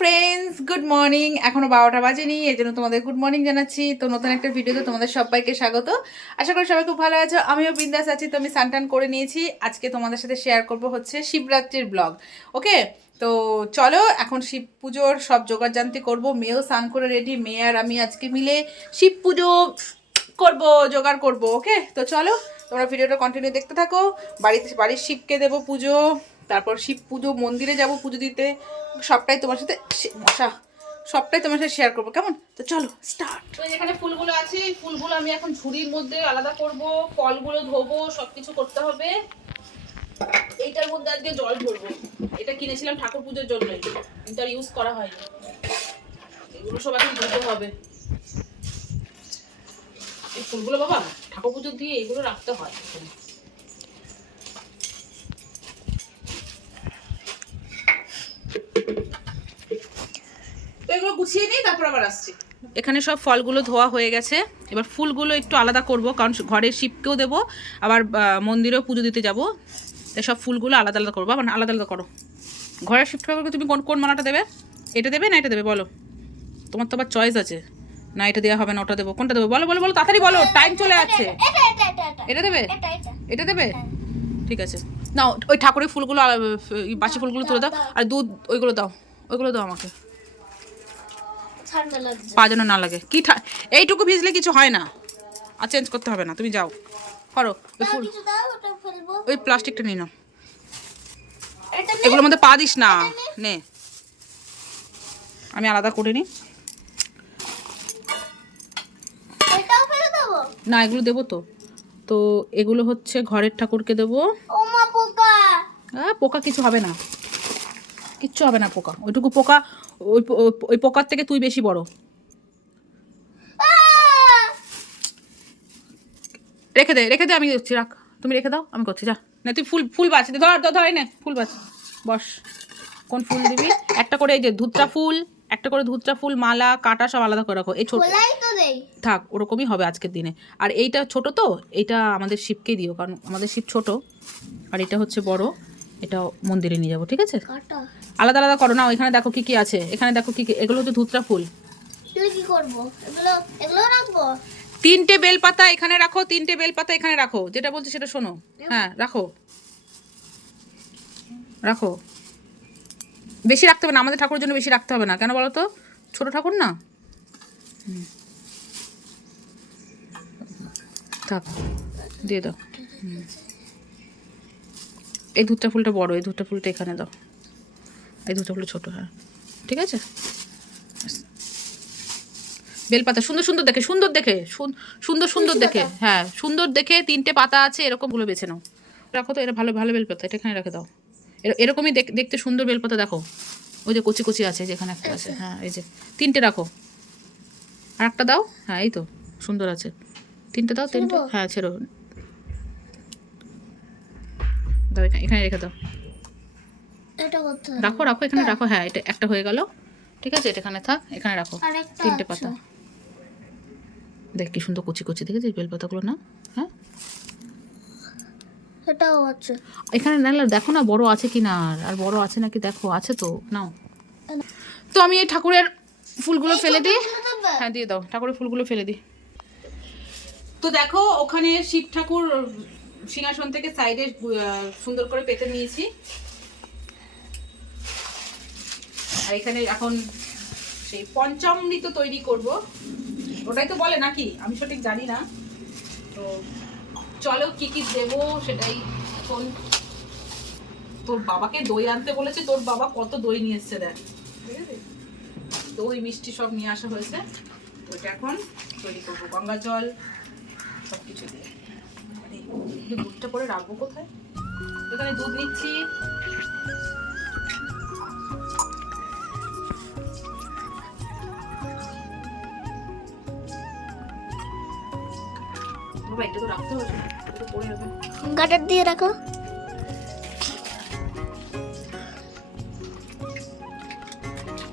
Friends good morning এখনও বারোটা বাজেনি, এই জন্য তোমাদের গুড মর্নিং জানাচ্ছি। তো নতুন একটা ভিডিওতে তোমাদের সবাইকে স্বাগত। আশা করি সবাই খুব ভালো আছো। আমিও বিন্দাস আছি, তো আমি সানটান করে নিয়েছি। আজকে তোমাদের সাথে শেয়ার করব হচ্ছে শিবরাত্রির ব্লগ ওকে তো চলো, এখন শিব পুজোর সব জোগাড়জান্তি করব। মেয়েও স্নান করে রেডি মেয়ে আর আমি আজকে মিলে শিব পুজো করব, জোগাড় করব ওকে তো চলো, তোমরা ভিডিওটা কন্টিনিউ দেখতে থাকো। বাড়িতে, বাড়ির শিবকে দেবো পুজো। তারপর শিব পুজো, মন্দিরে যাব পুজো দিতে, সবটাই তোমার সাথে সবটাই তোমার সাথে শেয়ার করব, কেমন? তো চলো স্টার্ট তো এখানে ফুলগুলো আছে ফুলগুলো আমি এখন ঝুড়ির মধ্যে আলাদা করব, ফলগুলো ধোবো সব কিছু করতে হবে। এইটার মধ্যে আজকে জল ভরবো এটা কিনেছিলাম ঠাকুর পুজোর জন্য। কিন্তু আর ইউজ করা হয়নি। এগুলো সব এখন ধুতে হবে। এই ফুলগুলো বাবা, ঠাকুর পুজো দিয়ে এগুলো রাখতে হয় তো এগুলো গুছিয়ে নিই তারপর আবার আসছি। এখানে সব ফলগুলো ধোয়া হয়ে গেছে। এবার ফুলগুলো একটু আলাদা করব কারণ ঘরের শিবকেও দেবো আবার মন্দিরেও পুজো দিতে যাব। তাই সব ফুলগুলো আলাদা আলাদা করব আবার আলাদা আলাদা করো। ঘরের শিব ঠাকুরকে তুমি কোন কোন মালাটা দেবে? এটা দেবে না এটা দেবে? বলো। তোমার তো আবার চয়েস আছে। না এটা দেওয়া হবে না ওটা দেবো। কোনটা দেবো? বলো বলো বলো তাড়াতাড়ি বলো। টাইম চলে যাচ্ছে। এটা এটা এটা এটা এটা। দেবে? এটা এটা। এটা দেবে? ঠিক আছে। নাও ওই ঠাকুরের ফুলগুলো বাসি ফুলগুলো তুলে দাও। আর দুধ ওইগুলো দাও। ওইগুলো দাও আমাকে। পা যেন না লাগে। কি এইটুকু ভিজলে কিছু হয় না। আর চেঞ্জ করতে হবে না। তুমি যাও। করো। ওই ফুল ওই প্লাস্টিকটা নিয়ে নাও। এগুলোর মধ্যে পা দিস না। নে। আমি আলাদা করে নিই। না এগুলো দেবো তো। তো এগুলো হচ্ছে ঘরের ঠাকুরকে দেবো। পোকা কিছু হবে না। কিচ্ছু হবে না পোকা। ওইটুকু পোকা ওই ওই- পোকার থেকে তুই বেশি বড়। রেখে দে রেখে দে আমি করছি রাখ। তুমি রেখে দাও আমি করছি যা। না তুই ফুল ফুল বাছ ধর ধর ধর নে ফুল বাছ। বস কোন ফুল দিবি? একটা করে এই যে ধুতরা ফুল একটা করে ধুতরা ফুল মালা কাটা সব আলাদা করে রাখো। এই ছোট থাক ওরকমই হবে আজকের দিনে। আর এইটা ছোট তো এইটা আমাদের শিবকেই দিও কারণ আমাদের শিব ছোট আর এটা হচ্ছে বড়। এটা মন্দিরে নিয়ে যাব ঠিক আছে? আলাদা আলাদা করো না এখানে দেখো কি কি আছে। এখানে দেখো কি কি এগুলো হচ্ছে ধুতরা ফুল। কি করব? এগুলো এগুলো রাখব? তিনটে বেলপাতা এখানে রাখো তিনটে বেলপাতা এখানে রাখো। যেটা বলছি সেটা শোনো। হ্যাঁ রাখো। রাখো। বেশি রাখতে হবে না আমাদের ঠাকুরের জন্য বেশি রাখতে হবে না। কেন বলো তো? ছোট ঠাকুর না? থাক দিয়ে দাও। হুম। এই দুধটা ফুলটা বড় এই দুধটা ফুলটা এখানে দাও। এই দুধটা ফুলটা ছোট হ্যাঁ। ঠিক আছে? বেলপাতা সুন্দর সুন্দর দেখে সুন্দর দেখে সুন- সুন্দর সুন্দর দেখে হ্যাঁ সুন্দর দেখে তিনটে পাতা আছে এরকমগুলো বেছে নাও। রাখো তো এটা ভালো ভালো বেলপাতা এটা এখানে রেখে দাও। এর- এরকমই দেখতে সুন্দর বেলপাতা দেখো। ওই যে কচি কচি আছে যেখানে একটা আছে হ্যাঁ এই যে। তিনটে রাখো। আর একটা দাও হ্যাঁ এই তো সুন্দর আছে। তিনটে দাও তিনটে হ্যাঁ ছেড়ো দাও এখানে রেখে দাও। রাখো রাখো এখানে রাখো। হ্যাঁ এটা একটা হয়ে গেল। ঠিক আছে এটা এখানে থাক এখানে রাখো। তিনটে পাতা। দেখ কি সুন্দর কচি কচি দেখেছিস বেলপাতাগুলো না? হ্যাঁ? এটাও আছে। এখানে নাহলে দেখো না বড় আছে কি না আর আর বড় আছে নাকি দেখো আছে তো নাও। তো আমি এই ঠাকুরের ফুলগুলো ফেলে দিই। হ্যাঁ দিয়ে দাও ঠাকুরের ফুলগুলো ফেলে দিই। তো দেখো ওখানে শিব ঠাকুর সিংহাসন থেকে সাইডে সুন্দর করে পেতে নিয়েছি। আর এখানে এখন সেই পঞ্চামৃত তৈরি করব। ওটাই তো বলে নাকি? আমি সঠিক জানি না। তো চলো কি কি দেবো সেটাই এখন। তোর বাবাকে দই আনতে বলেছে, তোর বাবা কত দই নিয়ে এসছে দেখ। ঠিক আছে? দই, মিষ্টি সব নিয়ে আসা হয়েছে। ওইটা এখন তৈরি করব, গঙ্গা জল সব কিছু দিয়ে। এই দুধটা করে রাখব কোথায়? এখানে দুধ নিচ্ছি। বাবা এটা তো রাখতে হবে এটা পড়ে যাবে গাটার দিয়ে রাখো।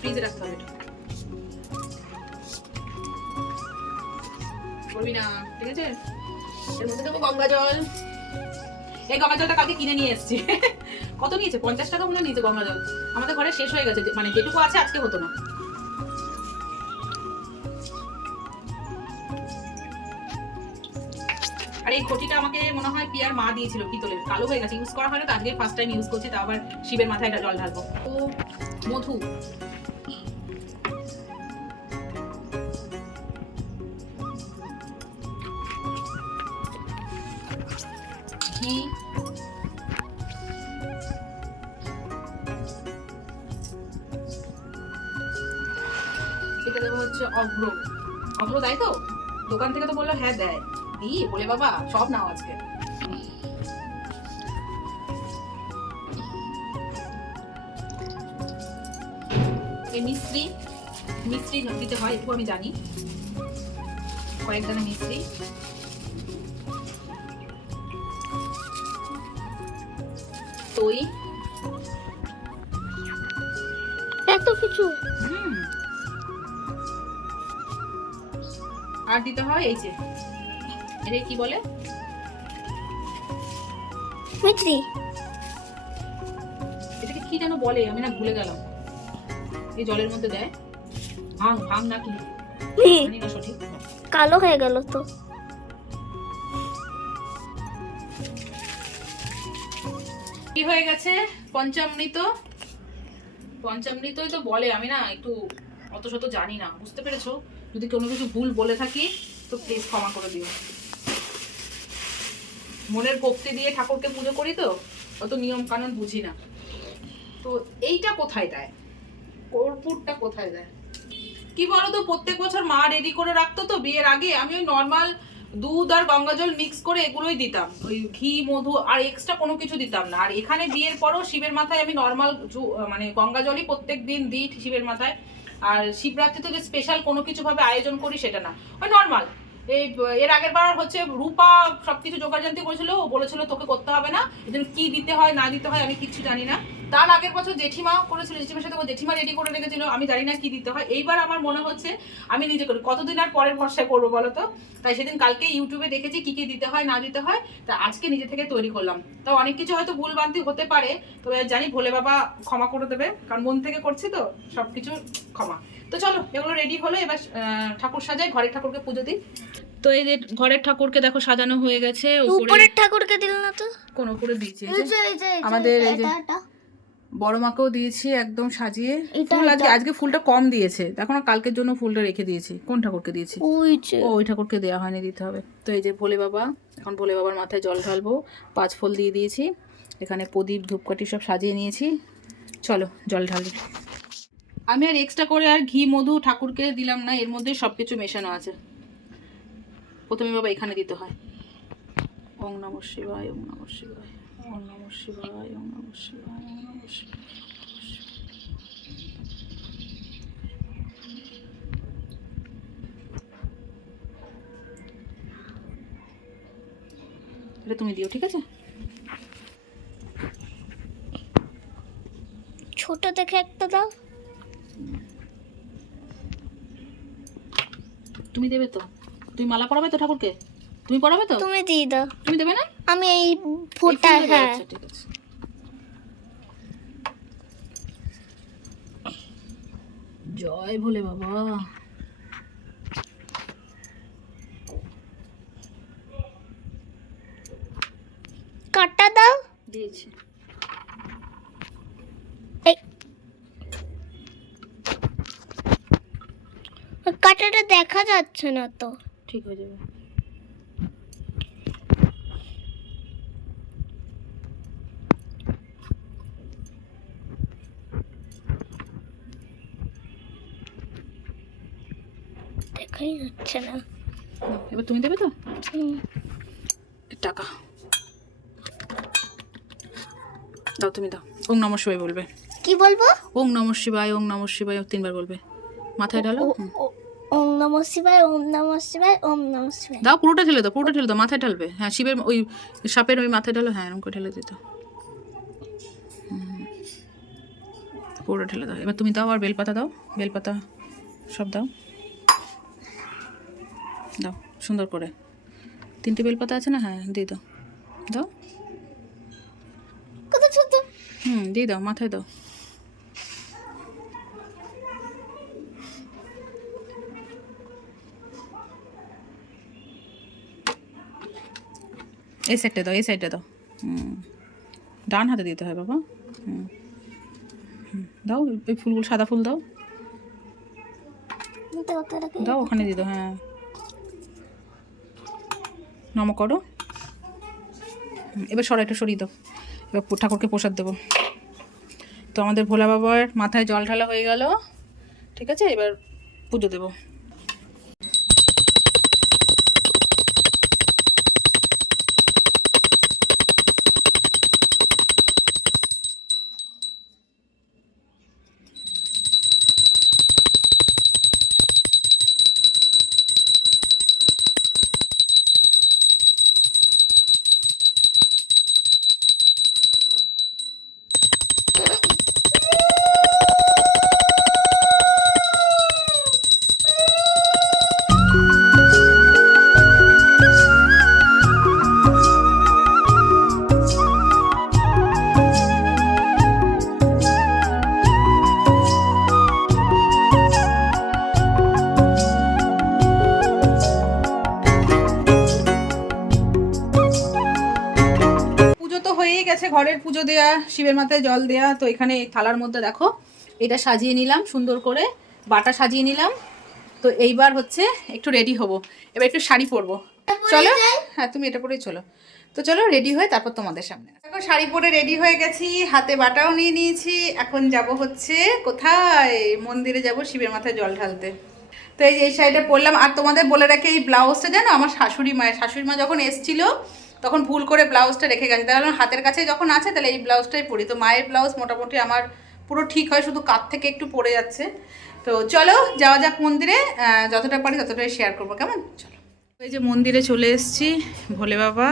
ফ্রিজে রাখতে আছে? এই গঙ্গা জলটা কালকে কিনে নিয়ে এসেছি। কত নিয়েছে? পঞ্চাশ টাকা মনে নিয়েছে গঙ্গা জল। আমাদের ঘরে শেষ হয়ে গেছে। মানে যেটুকু আছে, আজকে হতো না। আর এই ঘটিটা আমাকে মনে হয় পিয়ার মা দিয়েছিল পিতলের। কালো হয়ে গেছে। ইউজ করা হয় না আজকে ফার্স্ট টাইম ইউজ করছি তা আবার শিবের মাথায় এটা জল ঢালবো। ও, মধু। ঘি হচ্ছে অগ্র অগ্র তো? দোকান থেকে তো বলল হ্যাঁ দেয়। দি বাবা, সব মিস্ত্রি মিস্ত্রি দিতে হয়, একটু আমি জানি। কয়েক দানা মিস্ত্রি। দই। এত কিছু? আর দিতে হয় এই যে এটা কি বলে? মিত্রি এটাকে কি যেন বলে আমি না ভুলে গেলাম। এই জলের মধ্যে দেয়। ভাং ভাং না কি? সঠিক। কালো হয়ে গেল তো। কি হয়ে গেছে? পঞ্চামৃত? পঞ্চামৃতই তো বলে, আমি না একটু অত শত জানি না, বুঝতে পেরেছ? যদি কোনো কিছু ভুল বলে থাকি, তো প্লিজ ক্ষমা করে দিও। মনের ভক্তি দিয়ে ঠাকুরকে পুজো করি তো, অত নিয়ম কানুন বুঝি না। তো এইটা কোথায় দেয়? কর্পূরটা কোথায় দেয়? কি বলতো, প্রত্যেক বছর মা রেডি করে রাখতো তো বিয়ের আগে, আমি ওই নর্মাল দুধ আর গঙ্গা জল মিক্স করে এগুলোই দিতাম। ওই ঘি, মধু আর এক্সট্রা কোনো কিছু দিতাম না। আর এখানে বিয়ের পরও শিবের মাথায় আমি নর্মাল মানে গঙ্গা জলই প্রত্যেক দিন দিই শিবের মাথায়। আর শিবরাত্রিতে যে স্পেশাল কোনো কিছু ভাবে আয়োজন করি সেটা না। ওই নর্মাল এই, এর আগের বার হচ্ছে রূপা সবকিছু জোগাড় জানতে করেছিল, ও বলেছিল তোকে করতে হবে না। কি দিতে হয়, না দিতে হয় আমি কিচ্ছু জানি না। তার আগের বছর জেঠিমা করেছিল জেঠিমার সাথে জেঠিমা রেডি করে রেখেছিল আমি জানি না কি দিতে হয়। এইবার আমার মনে হচ্ছে আমি নিজে করি। কতদিন আর পরের ভরসায় করব বলো তো? তাই সেদিন কালকে ইউটিউবে দেখেছি কি কি দিতে হয় না দিতে হয় তা আজকে নিজে থেকে তৈরি করলাম। তাও অনেক কিছু হয়তো ভুল বান্তি হতে পারে তবে জানি ভোলে বাবা ক্ষমা করে দেবে কারণ মন থেকে করছি তো সবকিছু ক্ষমা। তো চলো এগুলো রেডি হলো এবার ঠাকুর সাজাই ঘরের ঠাকুরকে পুজো দিই। তো এই যে ঘরের ঠাকুরকে দেখো সাজানো হয়ে গেছে উপরে উপরের ঠাকুরকে দিল না তো? কোন উপরে দিয়েছি? আমাদের এই যে। বড় মাকেও দিয়েছি একদম সাজিয়ে। ফুল আজকে আজকে ফুলটা কম দিয়েছে। দেখো না কালকের জন্য ফুলটা রেখে দিয়েছি। কোন ঠাকুরকে দিয়েছি? ওই ও ওই ঠাকুরকে দেওয়া হয়নি দিতে হবে। তো এই যে ভোলে বাবা এখন ভোলে বাবার মাথায় জল ঢালবো। পাঁচ ফুল দিয়ে দিয়েছি। এখানে প্রদীপ ধূপকাঠি সব সাজিয়ে নিয়েছি। চলো জল ঢালি। আমি আর এক্সট্রা করে আর ঘি মধু ঠাকুরকে দিলাম না এর মধ্যে সব কিছু মেশানো আছে। প্রথমে বাবা এখানে দিতে হয়। ওং নম শিবায় ওং নম শিবায়। ওং নম শিবায় ওং নম শিবায় ওং নম শিবায় এটা তুমি দিও ঠিক আছে? ছোট দেখে একটা দাও। তুমি দেবে তো? তুমি মালা পরাবে তো ঠাকুরকে? তুমি পরাবে তো? তুমি দিয়ে দাও। তুমি দেবে না? আমি এই দেবে? হ্যাঁ। ঠিক আছে। জয় ভোলে বাবা। কাটা দাও। দিয়েছি। কাটাটা দেখা যাচ্ছে না তো। ঠিক হয়ে যাবে। দেখাই যাচ্ছে না এবার তুমি দেবে তো? টাকা। দাও তুমি দাও। ওং নম শিবায় বলবে। কি বলব? ওং নম শিবায় ওং নম শিবায় তিনবার বলবে। মাথায় ঢালো? ও- ওম নম শিবায় ওম নম শিবায় ওম নম শিবায়। দাও পুরোটা ঢেলে দাও পুরোটা ঢেলে দাও মাথায় ঢালবে। হ্যাঁ শিবের ওই সাপের ওই মাথায় ঢালো হ্যাঁ এরকম করে ঢেলে দিত। পুরোটা ঢেলে দাও। এবার তুমি দাও আর বেলপাতা দাও। বেলপাতা সব দাও। দাও সুন্দর করে। তিনটে বেলপাতা আছে না? হ্যাঁ দিয়ে দাও। দাও। কত ছোট? হুম দিয়ে দাও মাথায় দাও। এই সাইডটা দাও এই সাইডটা দাও। হুম। ডান হাতে দিতে হয় বাবা। হুম। হুম, দাও ওই ফুলগুলো সাদা ফুল দাও। দাও ওখানে দিয়ে দাও হ্যাঁ। নম করো। এবার সরা একটু সরিয়ে দাও। এবার ঠাকুরকে প্রসাদ দেবো। তো আমাদের ভোলা বাবার মাথায় জল ঢালা হয়ে গেল। ঠিক আছে? এবার পুজো দেবো। ঘরের পুজো দেয়া শিবের মাথায় জল দেয়া তো এখানে থালার মধ্যে দেখো এটা সাজিয়ে নিলাম সুন্দর করে বাটা সাজিয়ে নিলাম তো এইবার হচ্ছে একটু রেডি হব। এবার একটু শাড়ি পরবো। চলো? হ্যাঁ তুমি এটা পরেই চলো। তো চলো রেডি হয়ে তারপর তোমাদের সামনে দেখো শাড়ি পরে রেডি হয়ে গেছি হাতে বাটাও নিয়ে নিয়েছি এখন যাব হচ্ছে কোথায়? মন্দিরে যাব শিবের মাথায় জল ঢালতে। তো এই যে এই শাড়িটা পরলাম আর তোমাদের বলে রাখি এই ব্লাউজটা জানো আমার শাশুড়ি মায়ের শাশুড়ি মা যখন এসছিল তখন ভুল করে ব্লাউজটা রেখে গেছে। তাহলে হাতের কাছে যখন আছে, তাহলে এই ব্লাউজটাই পরি। তো মায়ের ব্লাউজ মোটামুটি আমার পুরো ঠিক হয়, শুধু কাত থেকে একটু পড়ে যাচ্ছে। তো চলো, যাওয়া যাক মন্দিরে। যতটা পারি ততটাই শেয়ার করব। কেমন? চলো। এই যে মন্দিরে চলে এসেছি, ভোলে বাবা।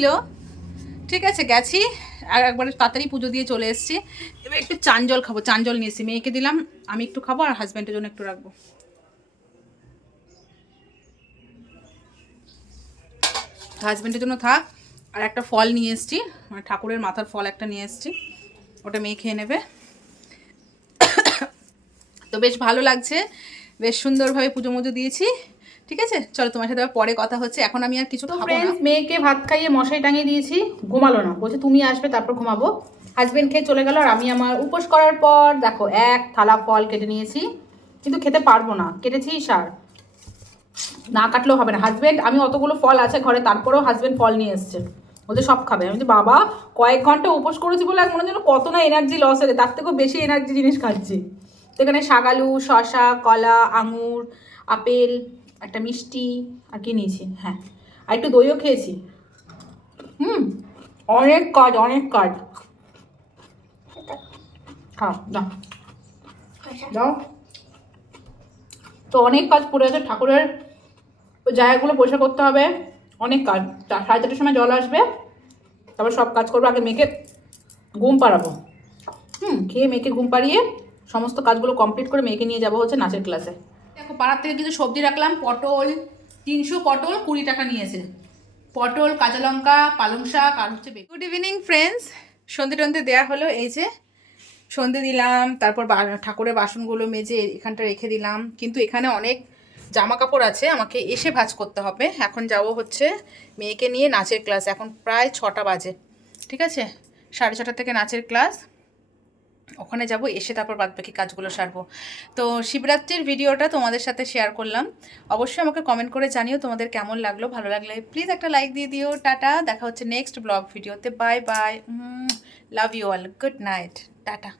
ছিল। ঠিক আছে, গেছি। আর একবারে তাড়াতাড়ি পুজো দিয়ে চলে এসেছি। এবার একটু চান জল খাব চান জল নিয়েছি মেয়েকে দিলাম, আমি একটু খাব আর হাজব্যান্ডের জন্য একটু রাখব। হাজব্যান্ডের জন্য থাক। আর একটা ফল নিয়ে এসেছি মানে ঠাকুরের মাথার ফল একটা নিয়ে এসেছি। ওটা মেয়ে খেয়ে নেবে। তো বেশ ভালো লাগছে। বেশ সুন্দরভাবে পুজো মুজো দিয়েছি। ঠিক আছে? চলো তোমার সাথে আবার পরে কথা হচ্ছে। এখন আমি আর কিছু খাব না। মেয়েকে ভাত খাইয়ে মশাই টাঙিয়ে দিয়েছি ঘুমালো না। বলছে তুমি আসবে তারপর ঘুমাবো। হাজবেন্ড খেয়ে চলে গেল আর আমি আমার উপোস করার পর দেখো এক থালা ফল কেটে নিয়েছি। কিন্তু খেতে পারব না। কেটেছি সার। না কাটলেও হবে না। হাজবেন্ড আমি অতগুলো ফল আছে ঘরে তারপরেও হাজবেন্ড ফল নিয়ে এসছে। বলছে সব খাবে। আমি বলছি, বাবা কয়েক ঘণ্টা উপোস করেছি বলে মনে যেন কত না এনার্জি লস হয়েছে। তার থেকেও বেশি এনার্জি জিনিস খাচ্ছি। তো এখানে শাগালু শশা কলা আঙুর আপেল একটা মিষ্টি আর কি নিয়েছি? হ্যাঁ। আর একটু দইও খেয়েছি। হুম অনেক কাজ অনেক কাজ। খাও দাও। দাও। তো অনেক কাজ পড়ে আছে ঠাকুরের জায়গাগুলো পরিষ্কার করতে হবে। অনেক কাজ সাড়ে চারটের সময় জল আসবে। তারপর সব কাজ করব আগে মেয়েকে ঘুম পাড়াবো। হুম খেয়ে মেয়েকে ঘুম পাড়িয়ে সমস্ত কাজগুলো কমপ্লিট করে মেয়েকে নিয়ে যাব হচ্ছে নাচের ক্লাসে পাড়ার থেকে কিছু সবজি রাখলাম, পটল, তিনশো পটল কুড়ি টাকা নিয়েছে। পটল, কাঁচা লঙ্কা, পালং শাক আর হচ্ছে গুড ইভিনিং ফ্রেন্ডস সন্ধে টন্ধে দেওয়া হলো, এই যে সন্ধে দিলাম, তারপর ঠাকুরের বাসনগুলো মেজে এখানটা রেখে দিলাম। কিন্তু এখানে অনেক জামা কাপড় আছে, আমাকে এসে ভাজ করতে হবে। এখন যাব হচ্ছে মেয়েকে নিয়ে নাচের ক্লাস, এখন প্রায় ছটা বাজে। ঠিক আছে? সাড়ে ছটা থেকে নাচের ক্লাস। ওখানে যাব, এসে তারপর বাদ বাকি কাজগুলো সারবো। তো শিবরাত্রির ভিডিওটা তোমাদের সাথে শেয়ার করলাম। অবশ্যই আমাকে কমেন্ট করে জানিও তোমাদের কেমন লাগল, ভালো লাগলে প্লিজ একটা লাইক দিয়ে দিও। টাটা, দেখা হচ্ছে নেক্সট ব্লগ ভিডিওতে। Bye bye love you all good night tata.